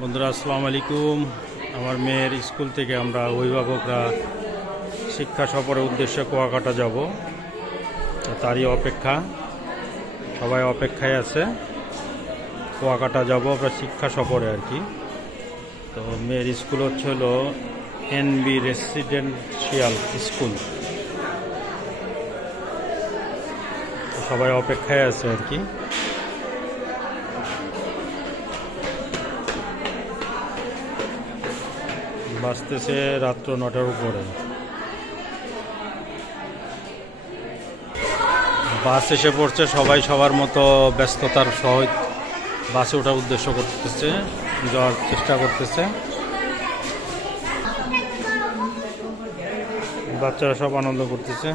বন্ধুরা আসসালামু আলাইকুম। আমার মেয়ের স্কুল থেকে আমরা অভিভাবকরা শিক্ষা সফরের উদ্দেশ্যে কুয়াকাটা যাব, তারই অপেক্ষা, সবাই অপেক্ষায় আছে। কুয়াকাটা যাব আমরা শিক্ষা সফরে আর কি। তো মেয়ের স্কুল হচ্ছে হলো এনবি রেসিডেন্সিয়াল স্কুল, সবাই অপেক্ষায় আছে আর কি। বাজতেছে রাত্র 9টার উপরে। বাস এসে পড়ছে, সবাই সবার মতো ব্যস্ততার সহিত বাসে ওঠার উদ্দেশ্য করতেছে, যাওয়ার চেষ্টা করতেছে। বাচ্চারা সব আনন্দ করতেছে।